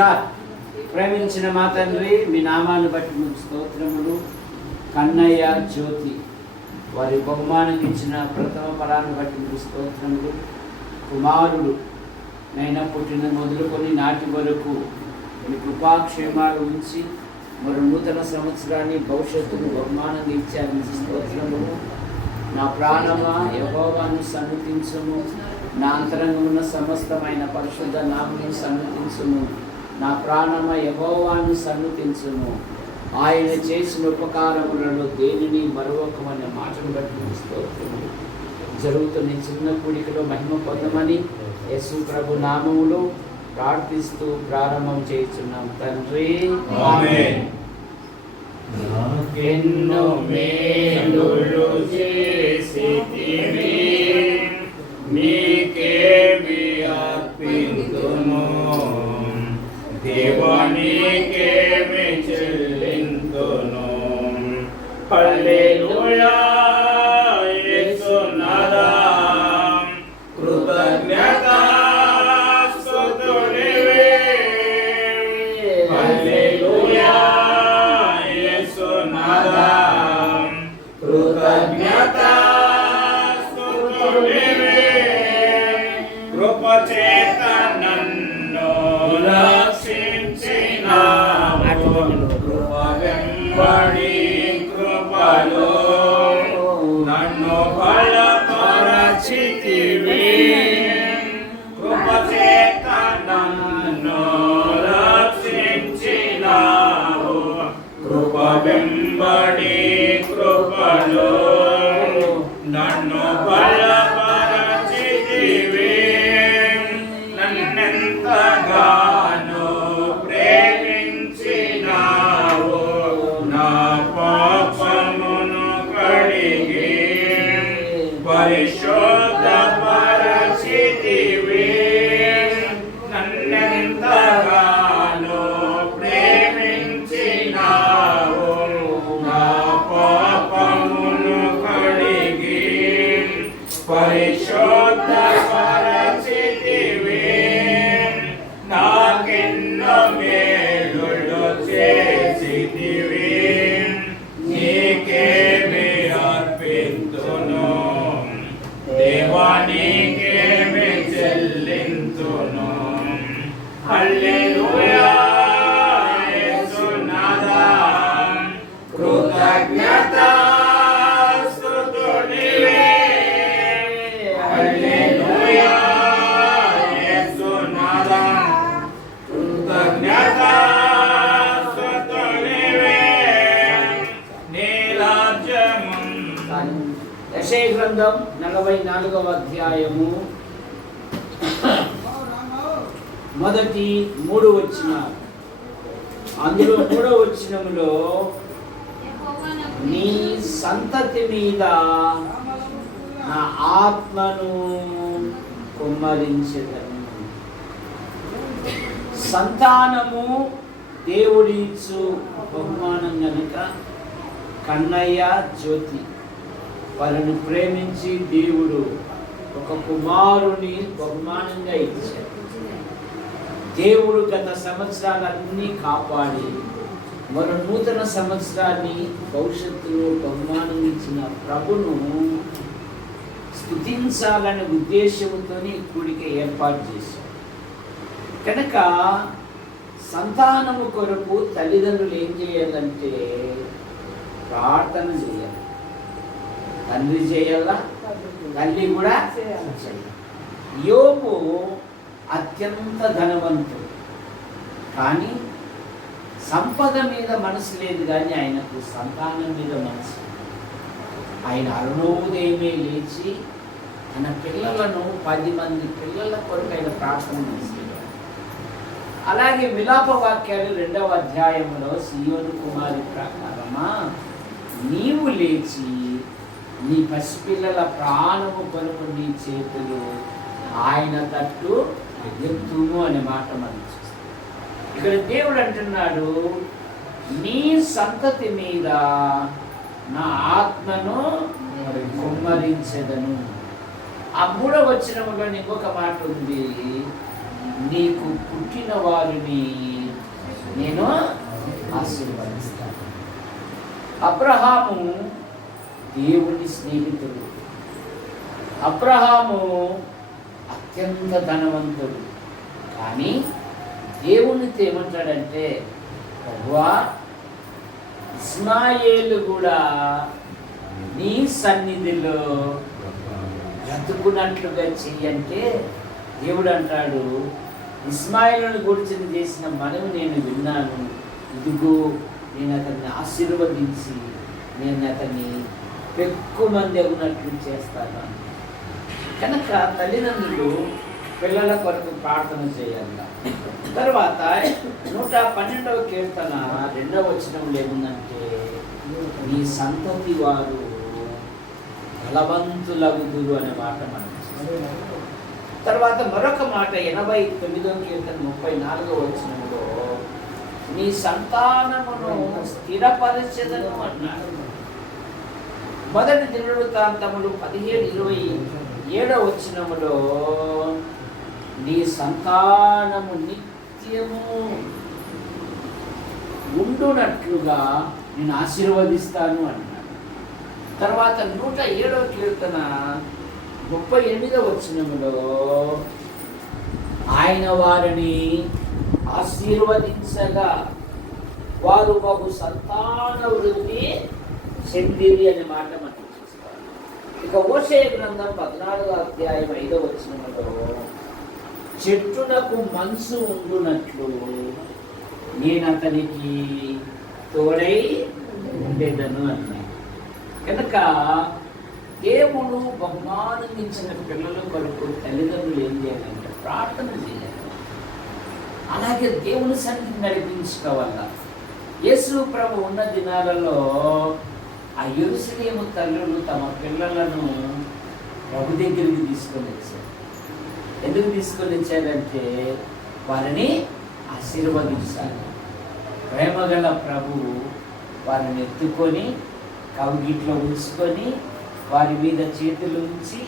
Start ప్రేమించిన మా తండ్రి మీ నామాన్ని బట్టి మీకు స్తోత్రములు. కన్నయ్య జ్యోతి వారి బహుమానం ఇచ్చిన ప్రథమ ఫలాన్ని బట్టి మీకు స్తోత్రములు. కుమారుడు నైనా పుట్టిన మొదలుకొని నాటి వరకు మీ కృపాక్షేమాలు ఉంచి మరి నూతన సంవత్సరాన్ని భవిష్యత్తును బహుమానంగా ఇచ్చారు మీకు స్తోత్రములు. నా ప్రాణమా యహోవాను సన్నతించుము నా అంతరంగమున్న సమస్తమైన పరిశుద్ధ నామను సన్నతించుము నా ప్రాణమ యహోవాను సన్నతించుము ఆయన చేసిన ఉపకారములలో దేనిని మరొకమనే మాటను బట్టి జరుగుతున్న చిన్న కూడికలో మహిమ పొందమని యేసు ప్రభు నామములో ప్రార్థిస్తూ ప్రారంభం చేస్తున్నాం తండ్రి. ఎన్నో చేసితివి నీకేమి దేవానికేమి చెల్లింతును పల్లె economy Yeah. యశయ గ్రంథం నలభై నాలుగవ అధ్యాయము. మొదటి మూడు వచ్చిన అందులో మూడో వచ్చినములో నీ సంతతి మీద నా ఆత్మను కుమ్మరించదను. సంతానము దేవుడిచ్చు బహుమానం గనుక కన్నయ్య జ్యోతి. వారిని ప్రేమించి దేవుడు ఒక కుమారుని బహుమానంగా ఇచ్చాడు. దేవుడు గత సంవత్సరాలన్నీ కాపాడి మరో నూతన సంవత్సరాన్ని భవిష్యత్తులో బహుమానం ఇచ్చిన ప్రభును స్థుతించాలనే ఉద్దేశంతో కూడిక ఏర్పాటు చేశాడు. కనుక సంతానము కొరకు తల్లిదండ్రులు ఏం చేయాలంటే ప్రార్థన చేయాలి. తండ్రి చేయాలా? తల్లి. కూడా చేయాలి. యోగు అత్యంత ధనవంతుడు. కానీ సంపద మీద మనసు లేదు కానీ ఆయనకు సంతానం మీద మనసు ఆయన అరుణోదయమే లేచి తన పిల్లలను పది మంది పిల్లల కొరకు ఆయన ప్రార్థన చేసేవాడు అలాగే విలాప వాక్యాలు రెండవ అధ్యాయంలో సియోను కుమారి ప్రకారమా నీవు లేచి నీ పసిపిల్లల ప్రాణము కొరకు నీ చేతులు ఆయన తట్టు ఎత్తుము అనే మాట మనం చూస్తాం. ఇక్కడ దేవుడు అంటున్నాడు నీ సంతతి మీద నా ఆత్మను కుమ్మరించదను. ఆ మూడవ వచనంలో ఇంకొక మాట ఉంది నీకు పుట్టిన వారిని నేను ఆశీర్వదిస్తాను. అబ్రహాము దేవుని స్నేహితుడు. అబ్రహాము అత్యంత ధనవంతుడు. కానీ దేవునితో ఏమంటాడంటే ప్రభువా ఇస్మాయేలు కూడా నీ సన్నిధిలో బ్రతుకున్నట్లుగా చెయ్యంటే దేవుడు అంటాడు ఇస్మాయిలను గురించి చేసిన మనవి నేను విన్నాను. ఇదిగో నేను అతన్ని ఆశీర్వదించి నేను అతన్ని ఎక్కువ మంది ఉన్నట్లు చేస్తాను కనుక తల్లిదండ్రులు పిల్లల కొరకు ప్రార్థన చేయాలి. తర్వాత నూట పన్నెండవ కీర్తన రెండవ వచనంలో ఏముందంటే నీ సంతతి వారు బలవంతులగుదురు అనే మాట మనం తర్వాత మరొక మాట ఎనభై తొమ్మిదవ కీర్తన ముప్పై నాలుగవ వచనంలో నీ సంతానమును స్థిరపరచెదను అన్నారు మొదటి దినవృత్తాంతములు పదిహేడు ఇరవై ఏడవ వచ్చినములో నీ సంతానము నిత్యము ఉండునట్లుగా నేను ఆశీర్వదిస్తాను అన్నాడు. తర్వాత నూట ఏడవ కీర్తన ముప్పై ఎనిమిదవ వచ్చినములో ఆయన వారిని ఆశీర్వదించగా వారు బాబు సంతాన వృద్ధి చెందిరి అనే మాట మనం ఇక ఓషే గ్రంథం పద్నాలుగో అధ్యాయం ఐదో వచ్చినలో చెట్టునకు మనసు ఉండునట్లు నేను అతనికి తోడై ఉండేదను అన్నాను కనుక దేవుడు బహుమానం ఇచ్చిన పిల్లల కొరకు తల్లిదండ్రులు ఏం చేయాలంటే ప్రార్థన చేయాలి. అలాగే దేవుని సన్నిధి నడిపించడం వల్ల యేసు ప్రభు ఉన్న దినాలలో ఆ యురుసలేము తల్లులు తమ పిల్లలను ప్రభు దగ్గరికి తీసుకొని వచ్చారు. ఎందుకు తీసుకొని వచ్చారంటే వారిని ఆశీర్వదించాలి. ప్రేమగల ప్రభు వారిని ఎత్తుకొని కవిగిట్లో ఉంచుకొని వారి మీద చేతులు ఉంచి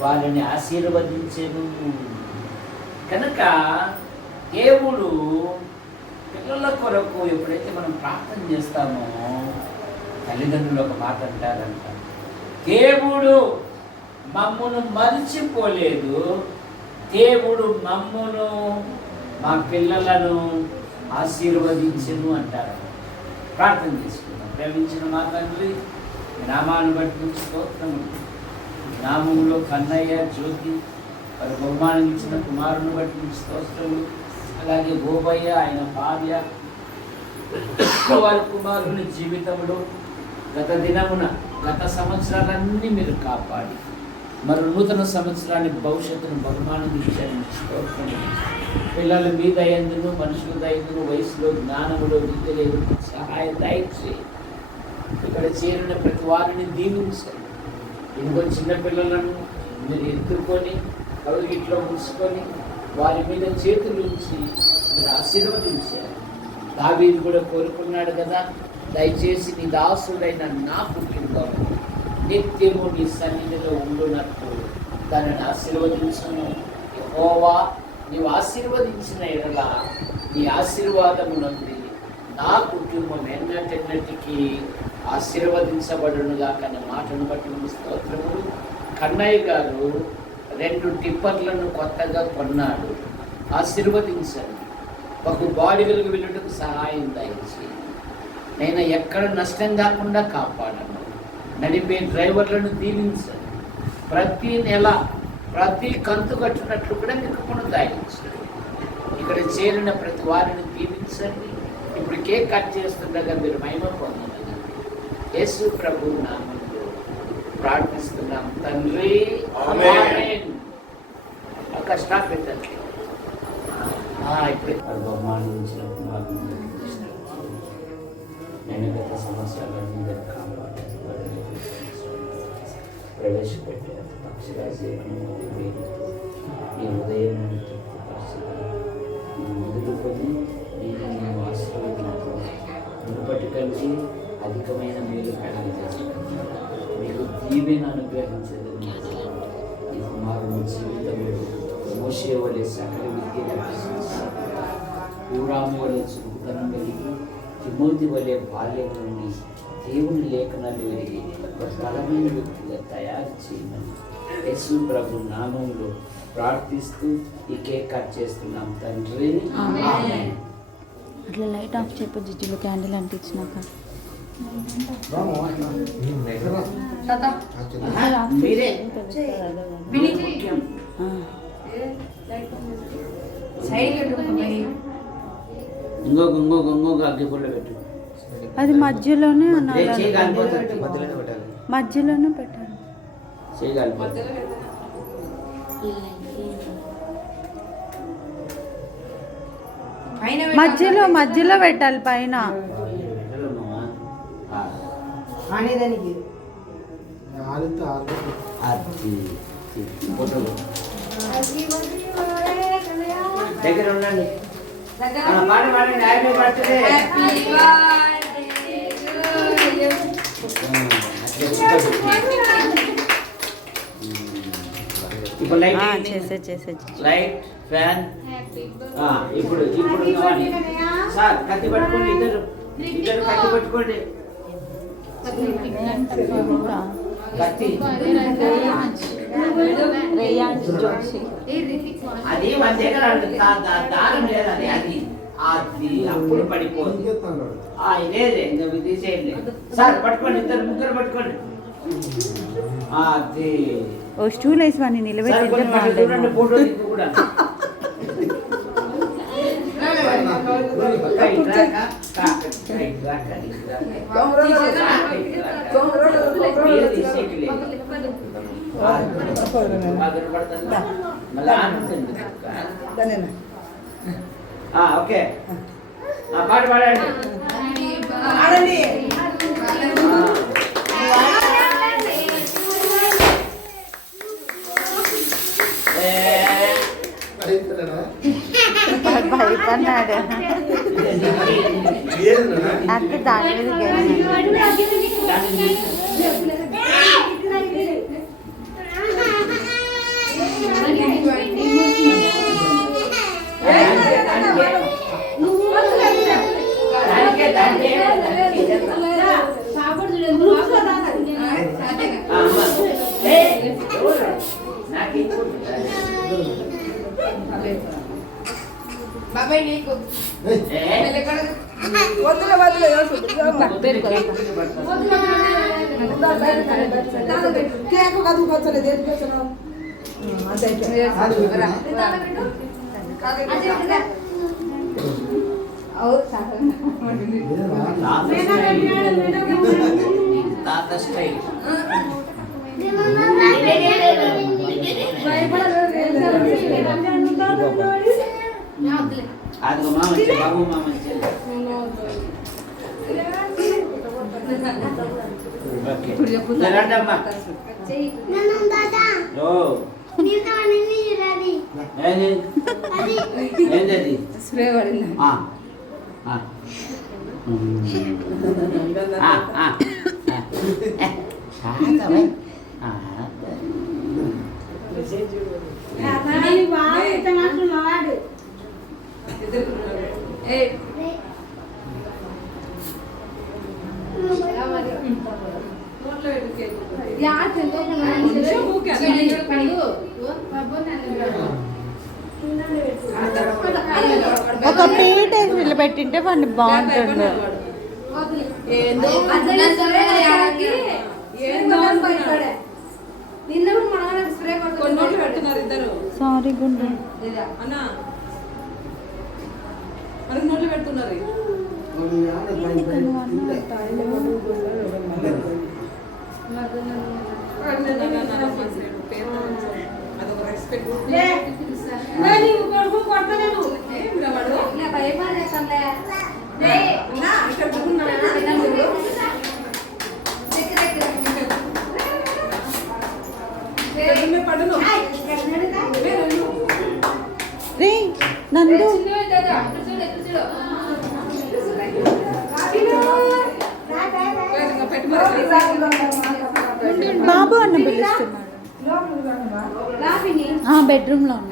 వారిని ఆశీర్వదించెను. కనుక దేవుడు పిల్లల కొరకు ఎప్పుడైతే మనం ప్రార్థన చేస్తామో తల్లిదండ్రులు ఒక మాట అంటారంట. దేవుడు మమ్మను మరిచిపోలేదు. దేవుడు మమ్మను మా పిల్లలను ఆశీర్వదించను అంటారు. ప్రార్థన చేసుకుందాం. ప్రేమించిన మా తండ్రి నామాన్ని బట్టి స్తోత్రము. నామంలో కన్నయ్య జ్యోతి వారి బహుమానం ఇచ్చిన కుమారుని బట్టి స్తోత్రము. అలాగే గోబయ్య ఆయన భార్య వారి కుమారుని జీవితంలో గత దినమున గత సంవత్సరాలన్నీ మీరు కాపాడి మరి నూతన సంవత్సరాన్ని భవిష్యత్తును బహుమానం ఇచ్చారని స్తోత్రములు పిల్లల మీద ఎందును మనుషుల దయందును వయసులో జ్ఞానములో విద్య లేదు సహాయం దయచేయి. ఇక్కడ చేరిన ప్రతి వారిని దీవించండి. ఇంకో చిన్న పిల్లలను మీరు ఎత్తుకొని కవిగిట్లో ఉంచుకొని వారి మీద చేతులు ఉంచి మీరు ఆశీర్వదించారు దావీది కూడా కోరుకున్నాడు కదా దయచేసి నీ దాసుడైన నా పుట్టినలో నిత్యము నీ సన్నిధిలో ఉండునట్టు దానిని ఆశీర్వదించును. యెహోవా నీవు ఆశీర్వదించిన ఎడల నీ ఆశీర్వాదము నుండి నా కుటుంబం ఎన్నటెన్నటికీ ఆశీర్వదించబడునుగా కన్న మాటను బట్టి స్తోత్రము. కన్నయ్య గారు రెండు టిప్పర్లను కొత్తగా కొన్నాడు. ఆశీర్వదించండి. ఒక బాడీలకు వెళ్ళటకు సహాయం దయచేసి నేను ఎక్కడ నష్టం కాకుండా కాపాడను. నడిపే డ్రైవర్లను దీవించండి ప్రతి నెల ప్రతి కంతు కట్టినట్లు కూడా మీకు పునరుదాయించండి ఇక్కడ చేరిన ప్రతి వారిని దీవించండి. ఇప్పుడు కేక్ కట్ చేస్తుండగా మీరు మహిమ పొందగలరు యేసు ప్రభు నామంలో ప్రార్థిస్తున్నాం. తండ్రి. ఒక స్టాప్ పెట్టండి. ఆ, ఇప్పుడు. బహుమానం. నేను గత సంవత్సరాలన్నీ కాపాడాను ప్రవేశపెట్టారు ప్రవేశపెట్టాను పక్షిగా జీవనం నీ మొదలుకొని నేను నా వాస్తవంతో మునుపటి కంటే అధికమైన మేలు కలగజేస్తాను మీకు దీవెన అనుగ్రహించదు ఈ కుమారుడు జీవితంలో మోసే వలె సకల విద్య అభ్యసించి వలె చురుకుతనం కలిగి తిమోతి వలె బాల్యం నుండి దేవుని లేఖనాలు వెలిగి ఒక బలమైన వ్యక్తిగా తయారు చేయమని యేసు ప్రభు నామంలో ప్రార్థిస్తూ ఈ కేక్ కట్ చేస్తున్నాం తండ్రి. ఆమేన్. అట్లా లైట్ ఆఫ్ చెప్పు జిడ్డులో క్యాండిల్ అంటించినాక. మీరే. ముఖ్యం. ఇంకొక ఇంకొక ఇంకొక అగ్గి పుల్ల పెట్టు. అది మధ్యలోనే కాలిపోతుంది మధ్యలోనే పెట్టాలి. చేయి కాలిపోతుంది మధ్యలో మధ్యలో పెట్టాలి పైన. ఎట్లా ఉన్నావా? ఆ, అనేదానికి ఆరితే ఆరితే అది ఫోటోలు దగ్గర ఉండండి ఆ, పాట పాడండి హ్యాపీ బర్త్డే ఇప్పుడు లైట్ ఆ, వేయండి. చేసే చేసే. లైట్ ఫ్యాన్ ఆ, ఇప్పుడు ఇప్పుడు కావాలి. సార్ కత్తి పట్టుకోండి ఇద్దరు. ఇద్దరు కత్తి పట్టుకోండి. ఇంకా కత్తి. రేయాన్స్ జోషి అది మన దగ్గర దా- దా- దారం లేదు అది అది. అది అప్పుడు పడిపోతుంది ఇంకెత్తాను ఆ, ఇదేదే ఇంకా మీరు తీసేయండి. సార్ పట్టుకోండి ఇద్దరు ముగ్గురు పట్టుకోండి. ఆ, అది. ఓ స్టూల్ వేసి వాడిని సార్ నిలబెట్టితే కొంచెం అటు చూడండి బాగుంటుంది ఫోటో దిక్కు కూడా. అక్క, ఓకే ఆ, పాట పాడండి. భయపడినాడు ఏదన్నా అంటే దాని మీద. బాబాయ్ నీకు ఏ, వద్దులే వద్దులే కేక్ కదుకు వచ్చలేదు ఎందుకు వచ్చినావు అంతే ಹೌದು ತಾತ ಸ್ಟೈಲ್ ಅದು ಮಾಮಚ್ಚ ಬಾಬು ಮಾಮಚ್ಚ ಓಕೆ ನರಡಮ್ಮ ನನ್ನ ದಾದಾ ಓ ನೀವು ತಾನೇ ನೀರಾದಿ ಏನ್ ಏನ್ ಏನ್ ಸ್ಪ್ರೇ ಮಾಡಿಲ್ಲ ಹಾ ఆ, ఆ, ఆ. ఏ, కాదవే. ఆ, ఒక పీట వేసి నిలబెట్టింటే వాడిని ఇద్దరు సారీ గుండు నోట్లు పెడుతున్నారు అదొక రెస్పెక్ట్ ఇక్కడ కూర్చున్నాడా? ఇక్కడ పడును. రే నందు. బాబు అన్న పిలుస్తున్నాడు ఆ బెడ్రూమ్లో ఉన్నా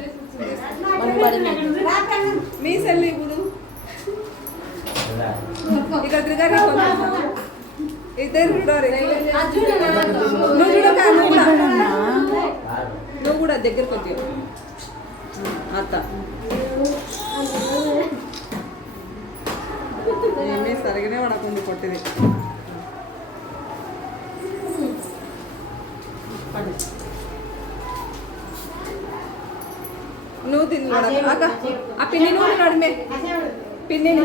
భయపడుతున్నాడు మీ సెల్ ఇప్పుడు రా. ఇక తిరగాలి ఇద్దరు చూడాలి నువ్వు చూడక నువ్వు కూడా రారు. నువ్వు కూడా దగ్గరకు వచ్చి అత్త ఏమీ సరిగానే పడకుంది కొట్టిది నువ్వు తిని అక్క ఆ పిన్ని నువ్వు నడిమే పిన్నిని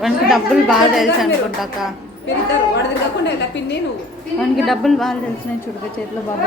వానికి డబ్బులు బాగా తెలుసు అనుకుంటాక మీరిద్దరు వాడి తిరగకుండా ఇలా పిన్ని నువ్వు. వానికి డబ్బులు బాగా తెలిసినాయి చుడుక చేతిలో బాగా